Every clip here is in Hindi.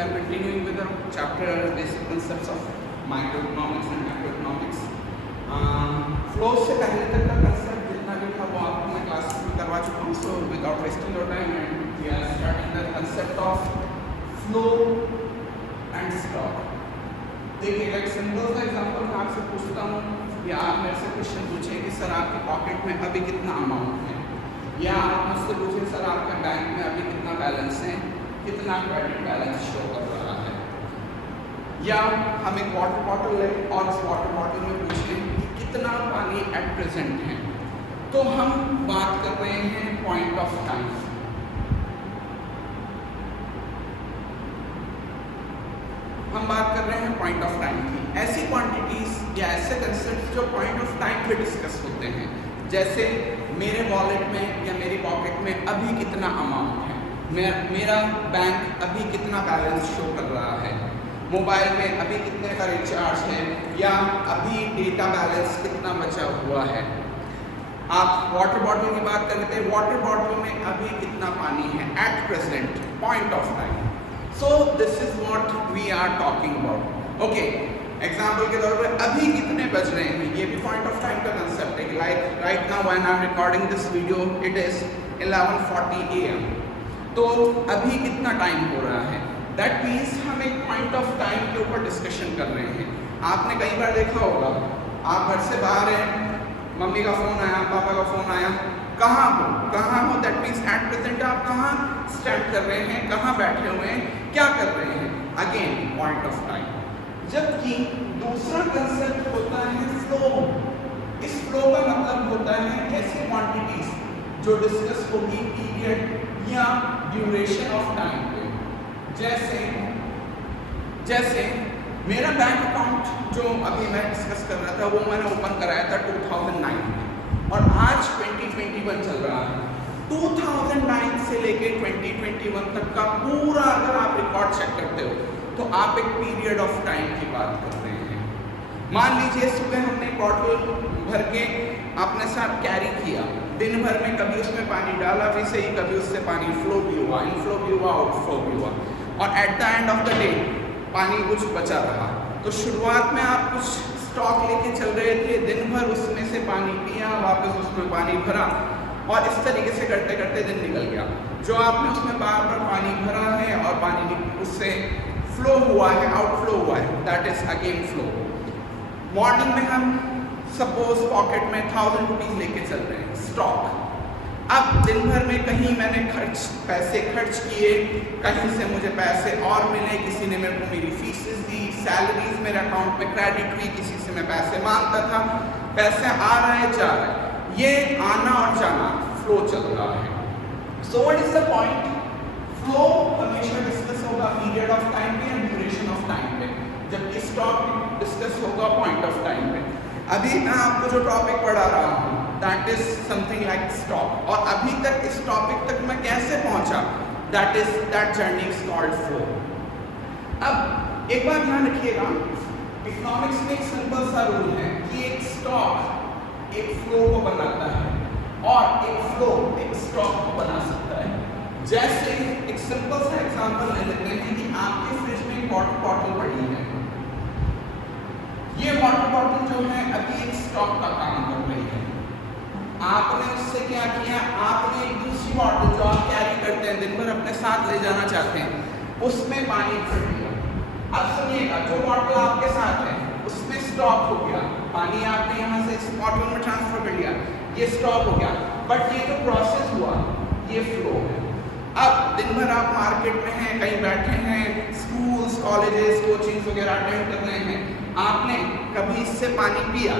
are continuing with our chapter basic concepts of microeconomics and macroeconomics. Flow से पहले तक का concept जितना भी था वो आपको मैं क्लास में करवा चुका हूँ. So without wasting your time, and we are starting the concept of flow and stock. देखिए एक सिंपल सा एग्जांपल मैं आपसे पूछता हूँ या आप मेरे से क्वेश्चन पूछें कि सर आपके पॉकेट में अभी कितना अमाउंट है, या आप मुझसे पूछें सर आपके बैंक में अभी कितना बैलेंस है, कितना क्रेडिट बैलेंस शो कर रहा है, या हम एक वाटर बॉटल लें और उस वाटर बॉटल में पूछें कि कितना पानी एट प्रेजेंट है, तो हम बात कर रहे हैं पॉइंट ऑफ टाइम. हम बात कर रहे हैं पॉइंट ऑफ टाइम की. ऐसी क्वांटिटीज या ऐसे कंसेप्ट जो पॉइंट ऑफ टाइम पे डिस्कस होते हैं, जैसे मेरे वॉलेट में या मेरी पॉकेट में अभी कितना अमाउंट है, मेरा बैंक अभी कितना बैलेंस शो कर रहा है, मोबाइल में अभी कितने का रिचार्ज है, या अभी डेटा बैलेंस कितना बचा हुआ है. आप वाटर बॉटल की बात करते हैं, वाटर बॉटल में अभी कितना पानी है at present, point of time. So this is what we are talking about. Okay, example के तौर पर अभी कितने बज रहे हैं, ये भी पॉइंट ऑफ टाइम का कंसेप्ट है. Like right now when I am recording this video it is 11:40 AM. तो अभी कितना टाइम हो रहा है, दैट मीन्स हम एक पॉइंट ऑफ टाइम के ऊपर डिस्कशन कर रहे हैं. आपने कई बार देखा होगा, आप घर से बाहर हैं, मम्मी का फ़ोन आया, पापा का फ़ोन आया, कहाँ हो, दैट मीन्स एट प्रेजेंट आप कहाँ स्टैंड कर रहे हैं, कहाँ बैठे हुए हैं, क्या कर रहे हैं. Again point of time. जबकि दूसरा कंसेप्ट होता है फ्लो. इस फ्लो का मतलब होता है ऐसी क्वांटिटीज जो डिस्कस होगी पीरियड या ड्यूरेशन ऑफ टाइम पे. जैसे मेरा बैंक अकाउंट जो अभी मैं डिस्कस कर रहा था वो मैंने ओपन कराया था 2009 में, और आज 2021 चल रहा है. 2009 से लेके 2021 तक का पूरा अगर आप रिकॉर्ड चेक करते हो तो आप एक पीरियड ऑफ टाइम की बात कर रहे हैं. मान लीजिए सुबह हमने बॉटल भर के अपने साथ कैरी किया, दिन भर में कभी उसमें पानी डाला भी सही, कभी उससे पानी फ्लो भी हुआ, इनफ्लो भी हुआ, आउटफ्लो भी हुआ, और at the end of the day पानी कुछ बचा रहा. तो शुरुआत में आप कुछ स्टॉक लेके चल रहे थे, दिन भर उसमें से पानी पिया, वापस उसमें पानी भरा, और इस तरीके से करते करते दिन निकल गया. जो आपने उसमें बार बार पानी भरा है और पानी उससे फ्लो हुआ है, आउटफ्लो हुआ है, that is again flow. Morning में हम सपोज पॉकेट में 1000 रुपीज लेके चल रहे हैं स्टॉक. अब दिन भर में कहीं मैंने पैसे खर्च किए, कहीं से मुझे पैसे और मिले, किसी ने मेरे को मेरी फीसेस दी, सैलरीज मेरे अकाउंट में क्रेडिट हुई, किसी से मैं पैसे मांगता था, पैसे आ रहे जा रहे, ये आना और जाना फ्लो चल रहा है. So what is the point? Flow हमेशा डिस्कस होगा पीरियड ऑफ टाइम पे या ड्यूरेशन ऑफ टाइम पे, जबकि स्टॉक डिस्कस होगा पॉइंट ऑफ टाइम पे. अभी मैं आपको जो टॉपिक पढ़ा रहा हूँ that is something like stock, और अभी तक इस टॉपिक तक मैं कैसे पहुंचा, that journey is called flow. अब एक बात ध्यान रखिएगा, इकोनॉमिक्स में एक सिंपल सा रूल है कि एक स्टॉक एक फ्लो को बनाता है और एक फ्लो एक स्टॉक को बना सकता है. जैसे एक सिंपल सा एग्जांपल ले लेते हैं कि आपके फ्रिज में एक वाटर बॉटल पड़ी है. ये वाटर बॉटल जो है अभी एक स्टॉक का काम कर रही है. आपने उससे क्या किया, आपने एक दूसरी बॉटल जो आप कैरी करते हैं, दिन भर अपने साथ ले जाना चाहते हैं, उसमें पानी भर दिया. अब सुनिएगा, जो बॉटल आपके साथ है उसमें स्टॉक हो गया, पानी आपने यहाँ से इस बॉटल में ट्रांसफर कर लिया, ये स्टॉक हो गया. बट ये जो प्रोसेस हुआ ये फ्लो है. अब दिन भर आप मार्केट में हैं, कहीं बैठे हैं, स्कूल्स, कॉलेजेस, कोचिंग्स वगैरह अटेंड कर रहे हैं, आपने कभी इससे पानी पिया,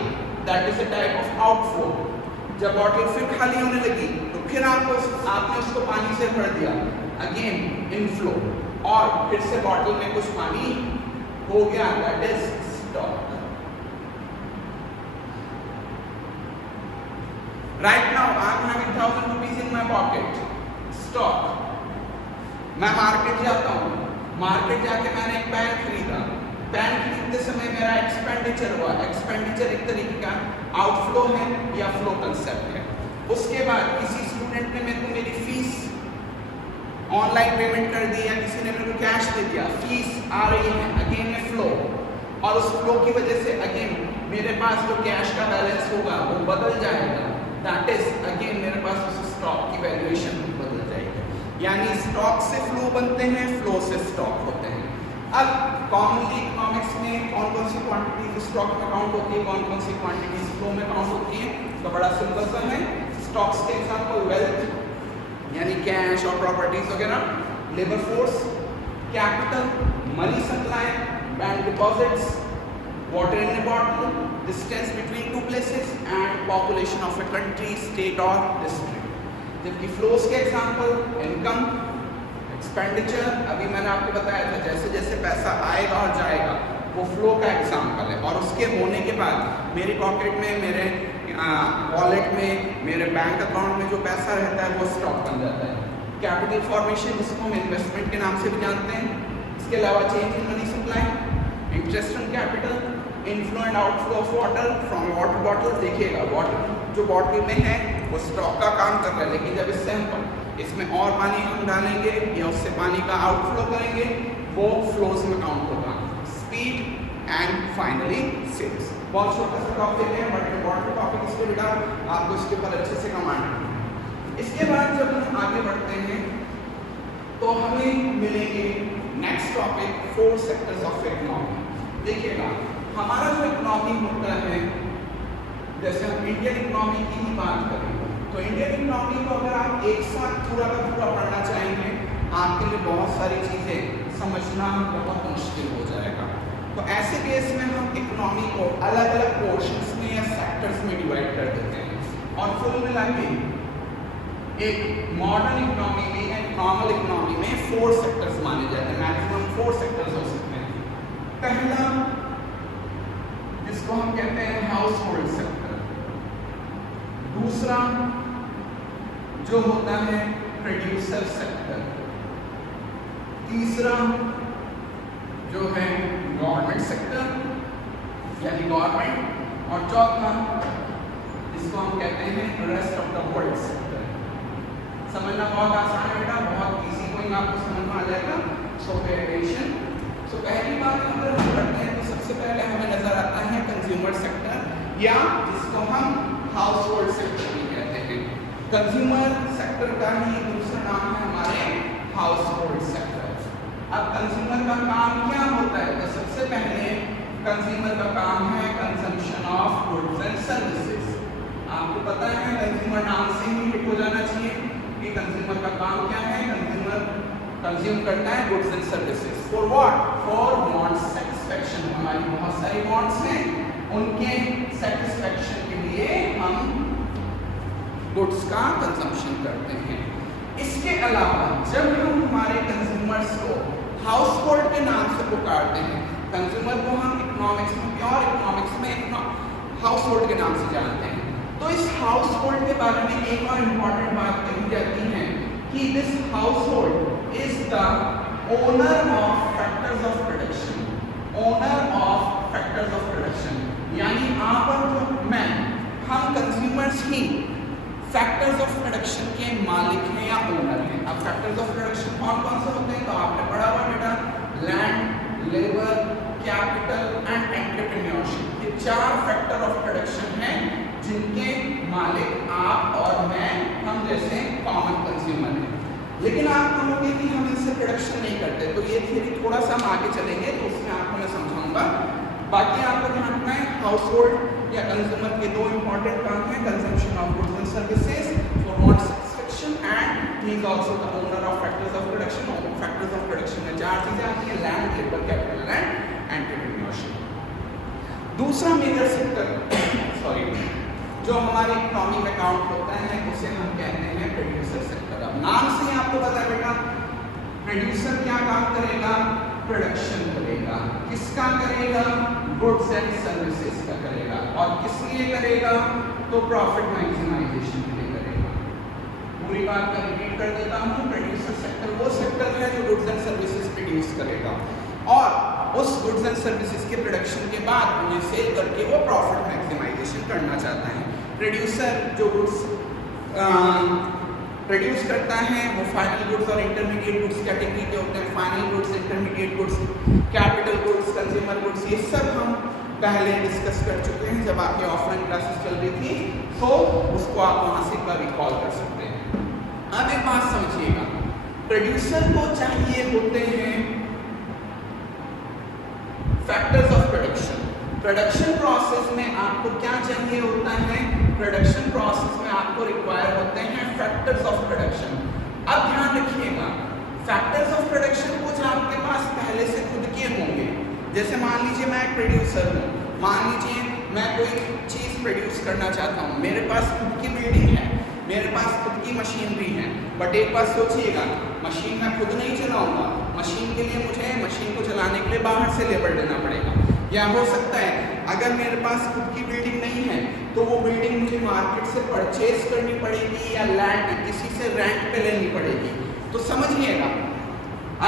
that is a type of outflow. जब बॉटल फिर खाली होने लगी तो फिर आपने उसको पानी से भर दिया, अगेन इनफ्लो, और फिर से बॉटल में कुछ पानी हो गया, that is stock. Right now I am having 1000 rupees in my pocket, stock. मैं मार्केट जाता हूँ, मार्केट जाके मैंने एक पेन खरीदा, पेन खरीदते समय मेरा एक्सपेंडिचर हुआ. एक्सपेंडिचर एक तरीके का आउटफ्लो है या फ्लो कंसेप्ट है. उसके बाद किसी स्टूडेंट ने मेरे को मेरी फीस ऑनलाइन पेमेंट कर दी या किसी ने मेरे को कैश दे दिया, फीस आ रही है, अगेन ए फ्लो, और उस फ्लो की वजह से अगेन मेरे पास जो कैश का बैलेंस होगा वो बदल जाएगा, दैट इज अगेन मेरे पास उस स्टॉक की वैल्यूएशन भी बदल जाएगी। यानी स्टॉक से फ्लो बनते हैं, फ्लो से स्टॉक होते हैं। अब कॉमनली इकोनॉमिक्स में कौन कौन सी क्वांटिटीज स्टॉक में काउंट होती है, कौन कौन सी क्वांटिटीज फ्लो में काउंट होती है, तो बड़ा सिंपल सा है। स्टॉक्स के एग्जांपल वेल्थ यानी कैश और प्रॉपर्टीज वगैरह, labour force, capital, money supply, bank deposits, water in A bottle, distance between two places and population of a country, state और डिस्ट्रिक्ट। जबकि फ्लोज के एग्जांपल इनकम, एक्सपेंडिचर, अभी मैंने आपको बताया था जैसे जैसे पैसा आएगा और जाएगा वो फ्लो का एग्जांपल है, और उसके होने के बाद मेरी पॉकेट में, मेरे वॉलेट में, मेरे बैंक अकाउंट में जो पैसा रहता है वो स्टॉक बन जाता है। कैपिटल फॉर्मेशन जिसको हम इन्वेस्टमेंट के नाम से भी जानते हैं। इसके अलावा change in money supply, interest on capital, inflow and outflow of water from water bottle. देखिएगा वाटर जो बॉटल में है वो स्टॉक का काम कर रहा है, लेकिन जब इसमें और पानी हम डालेंगे या उससे पानी का आउटफ्लो करेंगे वो फ्लोज में काउंट होगा। Speed and finally sales. बहुत छोटा सा टॉपिक है बट इम्पॉर्टेंट टॉपिक, इसको बेटा आपको इसके ऊपर अच्छे से कमांड है। इसके बाद जब हम आगे बढ़ते हैं तो हमें मिलेंगे next topic, 4 sectors of economy. देखिएगा हमारा जो इकोनॉमी होता है, जैसे हम इंडियन इकोनॉमी की ही बात करें तो इंडियन इकोनॉमी को अगर आप एक साथ पूरा का पूरा पढ़ना चाहेंगे आपके लिए बहुत सारी चीज़ें समझना बहुत मुश्किल हो जाएगा। तो ऐसे केस में हम इकोनॉमी को अलग अलग पोर्शंस में या सेक्टर्स में डिवाइड कर देते हैं, और कुल मिला के एक मॉडर्न इकोनॉमी में या नॉर्मल इकोनॉमी में 4 सेक्टर्स माने जाते हैं। मैक्सिमम 4 सेक्टर्स हो सकते हैं। पहला जिसको हम कहते हैं हाउस होल्ड सेक्टर, दूसरा जो होता है प्रोड्यूसर सेक्टर, तीसरा जो है गवर्नमेंट सेक्टर यानी गवर्नमेंट, और चौथा जिसको हम कहते हैं rest of the world sector. समझना बहुत आसान है बेटा, बहुत इजी गोइंग आपको समझ में आ जाएगा। सो पे अटेंशन। सो पहली बात अगर हम करते हैं तो सबसे पहले हमें नजर आता है कंज्यूमर सेक्टर, या जिसको हम हाउस होल्ड सेक्टर भी कहते हैं। कंज्यूमर सेक्टर का ही दूसरा नाम है हमारे हाउस होल्ड सेक्टर। अब कंज्यूमर का काम क्या होता है, तो सबसे पहले कंज्यूमर का काम है consumption of goods and services. आपको पता है कंज्यूमर नाम से ही हिट हो जाना चाहिए कि कंज्यूमर का काम क्या है, कंज्यूमर कंज्यूम करता है goods and services. For what? For wants satisfaction. हमारी बहुत सारी वांट्स हैं, उनके सेटिस्फैक्शन के लिए हम गुड्स का कंजम्पशन करते हैं। इसके अलावा जब हम हमारे कंज्यूमर्स को हाउस होल्ड के नाम से पुकारते हैं, कंज्यूमर को हम इकोनॉमिक्स में, प्योर इकोनॉमिक्स में हाउस होल्ड के नाम से जानते हैं, तो इस हाउस होल्ड के बारे में एक और इम्पॉर्टेंट बात कही जाती है कि this house hold is the owner of factors of production. Owner of factors of production यानी आप और मैं, हम consumers he factors of production के मालिक हैं या ओनर हैं। अब फैक्टर्स ऑफ प्रोडक्शन कौन कौन से होते हैं, तो आपने पढ़ा हुआ बेटा, land, labour, capital and entrepreneurship. ये 4 फैक्टर ऑफ प्रोडक्शन हैं जिनके मालिक आप और मैं, हम जैसे कॉमन कंज्यूमर हैं। लेकिन आप कहोगे कि हम इनसे प्रोडक्शन नहीं करते, तो ये थियरी थोड़ा सा हम आगे चलेंगे तो उसमें आपको मैं समझाऊंगा। बाकी आपको ध्यान रखना है हाउस होल्ड या कंज्यूमर के 2 इंपॉर्टेंट काम हैं, consumption of goods and services for want satisfaction, and he is also the owner of factors of production. Factors of production में 4 चीजें आती हैं, land, labour, capital and entrepreneurship. दूसरा मेजर सेक्टर जो हमारी इकोनॉमी में काउंट होता है उसे हम कहते हैं प्रोड्यूसर सेक्टर। अब नाम से ही आपको पता है बेटा, प्रोड्यूसर क्या काम करेगा, प्रोडक्शन करेगा। किसका करेगा, गुड्स एंड सर्विसेज का करेगा। और किस लिए करेगा, तो प्रॉफिट मैक्सिमाइजेशन के लिए करेगा। पूरी बात का रिपीट कर देता हूँ, प्रोड्यूसर सेक्टर वो सेक्टर है जो गुड्स एंड सर्विसेज प्रोड्यूस करेगा और उस गुड्स एंड सर्विसेज के प्रोडक्शन के बाद उन्हें सेल करके वो प्रॉफिट मैक्सिमाइजेशन करना चाहता है। प्रोड्यूसर जो गुड्स प्रोड्यूस करता है वो फाइनल गुड्स और इंटरमीडिएट गुड्स कैटेगरी के होते हैं। Final goods, intermediate goods, capital goods, consumer goods, ये सब हम पहले डिस्कस कर चुके हैं जब आपकी ऑफलाइन क्लासेस चल रही थी, तो उसको आप वहाँ से एक बार रिकॉल कर सकते हैं। अब एक बात समझिएगा, प्रोड्यूसर को चाहिए होते हैं factors of production. Production process में आपको क्या चाहिए होता है? प्रोडक्शन प्रोसेस में आपको रिक्वायर होते हैं फैक्टर्स ऑफ प्रोडक्शन। अब ध्यान रखिएगा, फैक्टर्स ऑफ प्रोडक्शन कुछ आपके पास पहले से खुद के होंगे। जैसे मान लीजिए मैं एक प्रोड्यूसर हूँ, मान लीजिए मैं कोई चीज़ प्रोड्यूस करना चाहता हूँ, मेरे पास खुद की बिल्डिंग है, मेरे पास खुद की मशीनरी है, बट एक बात सोचिएगा, मशीन मैं खुद नहीं चलाऊंगा, मशीन के लिए मुझे मशीन को चलाने के लिए बाहर से लेबर देना पड़ेगा। या हो सकता है अगर मेरे पास खुद की बिल्डिंग नहीं है तो वो बिल्डिंग मुझे मार्केट से परचेज करनी पड़ेगी या लैंड किसी से रेंट पे लेनी पड़ेगी। तो समझिएगा,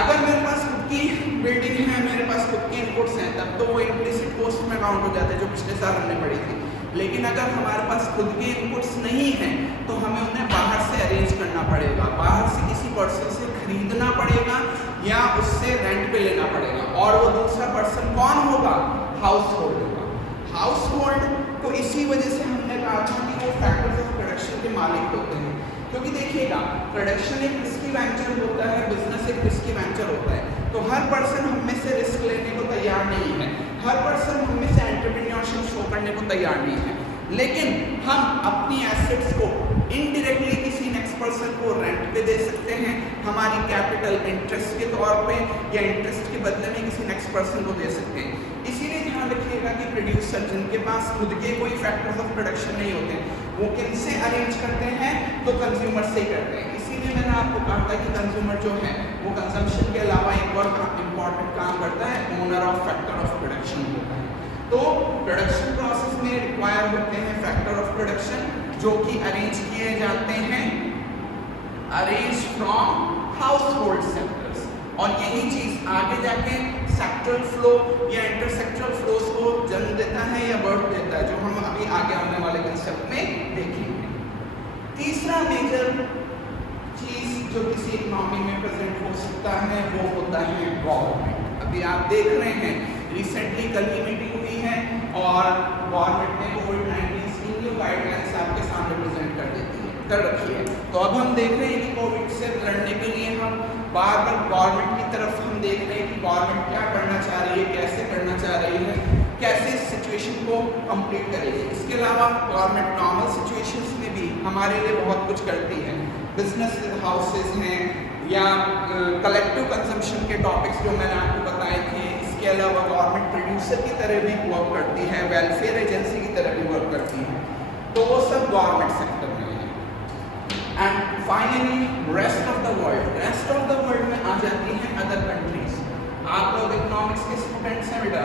अगर मेरे पास खुद की बिल्डिंग है, मेरे पास खुद के इनपुट्स हैं, तब तो वो इम्प्लिसिट कॉस्ट में काउंट हो जाते हैं जो पिछले साल हमने पढ़ी थी। लेकिन अगर हमारे पास खुद के इनपुट्स नहीं हैं तो हमें उन्हें बाहर से अरेंज करना पड़ेगा, बाहर से किसी पर्सन से खरीदना पड़ेगा या उससे रेंट पे लेना पड़ेगा। और वो दूसरा पर्सन कौन होगा? हाउस होल्ड होगा। हाउस होल्ड को इसी वजह से हमने कहा था कि वो फैक्टर्स ऑफ प्रोडक्शन के मालिक होते हैं, क्योंकि देखिएगा प्रोडक्शन एक रिस्की वेंचर होता है, बिजनेस एक रिस्की वेंचर होता है। तो हर पर्सन हम में से रिस्क लेने को तैयार नहीं है, हर पर्सन हम में से एंटरप्रेन्योरशिप शो करने को तैयार नहीं है। लेकिन हम अपनी एसेट्स को इनडायरेक्टली किसी नेक्स्ट पर्सन को रेंट पे दे सकते हैं, हमारी कैपिटल इंटरेस्ट के तौर पे या इंटरेस्ट के बदले में किसी नेक्स्ट पर्सन को दे सकते हैं। इसीलिए ध्यान रखिएगा कि प्रोड्यूसर जिनके पास खुद के कोई फैक्टर्स ऑफ प्रोडक्शन नहीं होते, वो किनसे अरेंज करते हैं? तो कंज्यूमर से ही करते हैं। इसीलिए मैंने आपको कहा था कि कंज्यूमर जो है वो कंजम्पशन के अलावा एक और इम्पॉर्टेंट काम करता है, owner of factor of production होता है। तो प्रोडक्शन प्रोसेस में रिक्वायर होते हैं फैक्टर ऑफ प्रोडक्शन जो कि अरेंज किए जाते हैं arrange from house hold sectors, और यही चीज आगे जाके सेक्टरल फ्लो या इंटरसेक्टरल फ्लोज को जन्म देता है या बर्थ देता है, जो हम अभी आगे आने वाले कंसेप्ट में देखेंगे। तीसरा मेजर चीज जो किसी इकोनॉमी में प्रेजेंट हो सकता है वो होता है गवर्नमेंट। अभी आप देख रहे हैं रिसेंटली कल ही मीटिंग हुई है और गवर्नमेंट ने कोविड-19 की न्यू गाइडलाइंस आपके सामने प्रेजेंट कर रखी है। तो अब हम देख रहे हैं कि कोविड से लड़ने के लिए हम बार बार गवर्नमेंट की तरफ हम देख रहे हैं कि गवर्नमेंट क्या करना चाह रही है, कैसे करना चाह रही है, कैसे इस सिचुएशन को कंप्लीट करेगी। इसके अलावा गवर्नमेंट नॉर्मल सिचुएशंस में भी हमारे लिए बहुत कुछ करती है। बिजनेस हाउसेज हैं या कलेक्टिव कंजम्पशन के टॉपिक्स जो मैंने आपको बताए थे। इसके अलावा गवर्नमेंट प्रोड्यूसर की तरह भी वर्क करती है, वेलफेयर एजेंसी की तरह भी वर्क करती है। तो वो सब गवर्नमेंट सेक्टर में है। And finally rest of the world, rest of the world में आ जाती हैं अदर कंट्रीज। आप लोग इकोनॉमिक्स के स्टूडेंट्स हैं बेटा,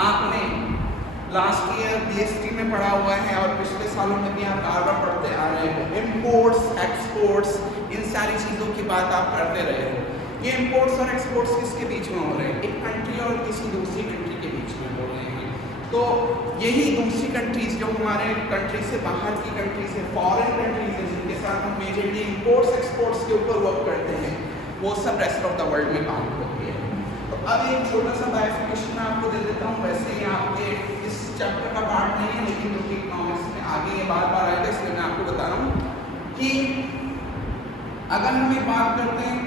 आपने लास्ट ईयर बीएसटी में पढ़ा हुआ है और पिछले सालों में भी आप बार बार पढ़ते आ रहे हो। इम्पोर्ट्स, एक्सपोर्ट्स, इन सारी चीज़ों की बात आप करते रहे हो। ये इम्पोर्ट्स और एक्सपोर्ट्स किसके बीच में हो रहे हैं? एक कंट्री और किसी दूसरी कंट्री के बीच में हो रहे हैं। तो यही दूसरी कंट्रीज जो हमारे कंट्री से बाहर की कंट्रीज है, फॉरेन कंट्रीज है, जिनके साथ हम मेजरली इम्पोर्ट्स एक्सपोर्ट्स के ऊपर वर्क करते हैं, वो सब रेस्ट ऑफ द वर्ल्ड में काउंट होती है। तो अब एक छोटा सा बाइफिकेशन मैं आपको दे देता हूँ। वैसे ये आपके इस चैप्टर का पार्ट नहीं है, लेकिन क्योंकि इकोनॉमिक्स में आगे ये बार बार आएगा इसलिए मैं आपको बता रहा हूँ कि अगर हम एक बात करते हैं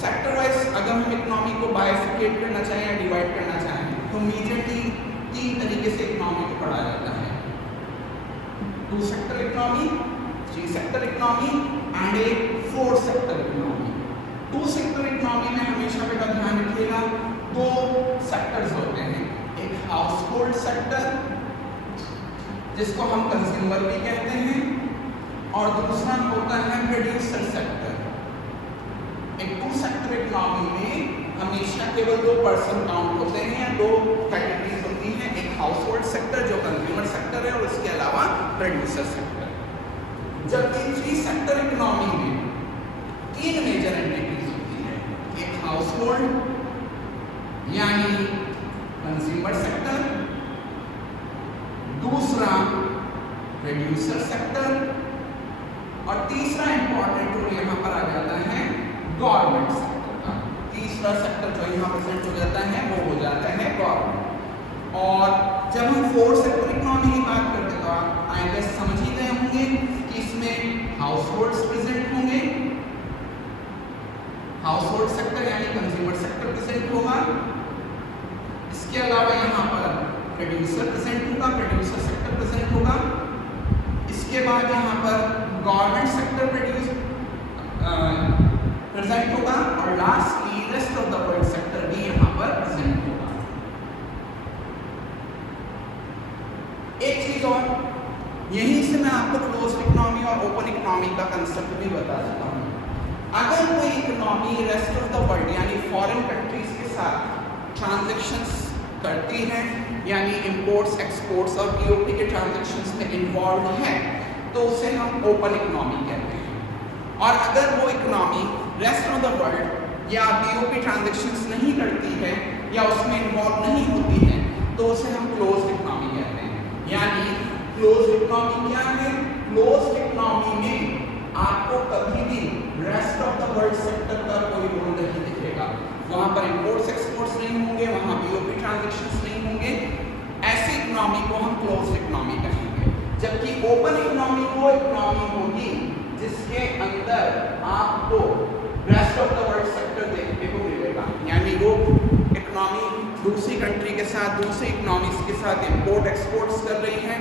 सेक्टर वाइज, अगर हम इकोनॉमी को बाइफिकेट करना चाहें या डिवाइड करना चाहें तो मेजरली 3 तरीके से इकोनॉमी को पढ़ा जाता है। 2 sector economy, 3 sector economy and एक 4 सेक्टर इकोनॉमी। 2 सेक्टर इकोनॉमी में हमेशा बेटा ध्यान रखिएगा 2 सेक्टर्स होते हैं, एक हाउस होल्ड सेक्टर जिसको हम कंज्यूमर भी कहते हैं और दूसरा होता है प्रोड्यूसर सेक्टर। एक 2 सेक्टर इकोनॉमी में हमेशा केवल 2 पर्सन काउंट होते हैं या 2 कैटेगरीज होती हैं, एक हाउस होल्ड सेक्टर जो कंज्यूमर सेक्टर है और उसके अलावा प्रोड्यूसर सेक्टर। जबकि 3 सेक्टर इकोनॉमी में 3 मेजर एंटिटीज होती है, एक हाउस होल्ड यानी कंज्यूमर सेक्टर, दूसरा प्रोड्यूसर सेक्टर और तीसरा इंपॉर्टेंट रूल यहाँ पर आ जाता है गवर्नमेंट सेक्टर का। तीसरा सेक्टर जो यहाँ प्रेजेंट हो जाता है वो हो जाता है गवर्नमेंट। और जब हम फोर्थ सेक्टर इकोनॉमी की बात करते हैं तो आप आई गेस समझ ही गए होंगे कि इसमें हाउस होल्ड्स प्रेजेंट होंगे, हाउस होल्ड सेक्टर यानी कंज्यूमर सेक्टर प्रेजेंट होगा। इसके अलावा यहाँ पर प्रोड्यूसर प्रेजेंट होगा, प्रोड्यूसर सेक्टर प्रेजेंट होगा। इसके बाद यहाँ पर गवर्नमेंट सेक्टर प्रेजेंट होगा और lastly rest of the world sector भी यहाँ पर प्रेजेंट होगा। एक चीज और, यहीं से मैं आपको क्लोज्ड इकोनॉमी और ओपन इकोनॉमी का कंसेप्ट भी बता देता हूँ। अगर कोई economy rest of the world यानी फॉरेन कंट्रीज के साथ ट्रांजैक्शंस करती है, यानी इंपोर्ट्स एक्सपोर्ट्स और बीओपी के ट्रांजैक्शंस में इन्वॉल्व है, तो उसे हम ओपन इकोनॉमी कहते हैं। और अगर वो economy rest of the world या बीओपी ट्रांजैक्शंस नहीं करती है या उसमें इन्वॉल्व नहीं होती है, तो उसे हम क्लोज्ड इकोनॉमी कहते हैं। यानी क्लोज्ड इकोनॉमी क्या है? क्लोज्ड इकोनॉमी में आपको कभी भी rest of the world sector का कोई रोल नहीं दिखेगा। वहां पर इंपोर्ट्स एक्सपोर्ट्स नहीं होंगे, वहां बीओपी ट्रांजैक्शंस नहीं होंगे। ऐसी इकोनॉमी को हम क्लोज्ड इकोनॉमी कहेंगे। जबकि ओपन इकोनॉमी वो इकोनॉमी होगी जिसके अंदर आपको rest of the world sector देखने को मिलेगा। यानी वो इकोनॉमी दूसरी कंट्री के साथ, दूसरी इकोनॉमीज के साथ इंपोर्ट एक्सपोर्ट्स कर रही है,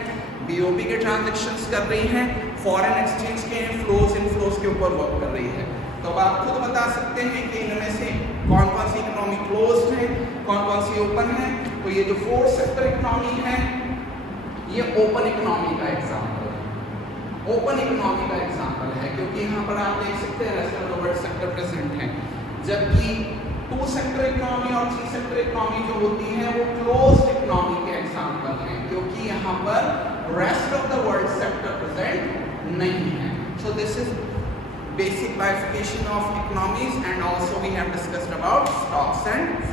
बीओपी के ट्रांजैक्शंस कर रही है, फॉरेन एक्सचेंज के फ्लोज इनफ्लोज के ऊपर वर्क कर रही है। तो अब आप खुद बता सकते हैं कि इनमें से कौन कौन सी इकोनॉमी क्लोज्ड है, कौन कौन सी ओपन है। तो ये जो फोर्थ सेक्टर इकोनॉमी है ये ओपन इकोनॉमी का एग्जाम्पल है। ओपन इकोनॉमी का एग्जाम्पल है क्योंकि यहाँ पर आप देख सकते हैं rest of the world sector present है। जबकि टू सेक्टर इकोनॉमी और थ्री सेक्टर इकोनॉमी जो होती है वो क्लोज्ड इकोनॉमी के एग्जाम्पल हैं, क्योंकि यहाँ पर rest of the world sector present नहीं है। सो this is basic bifurcation of economies, and also we have discussed about stocks and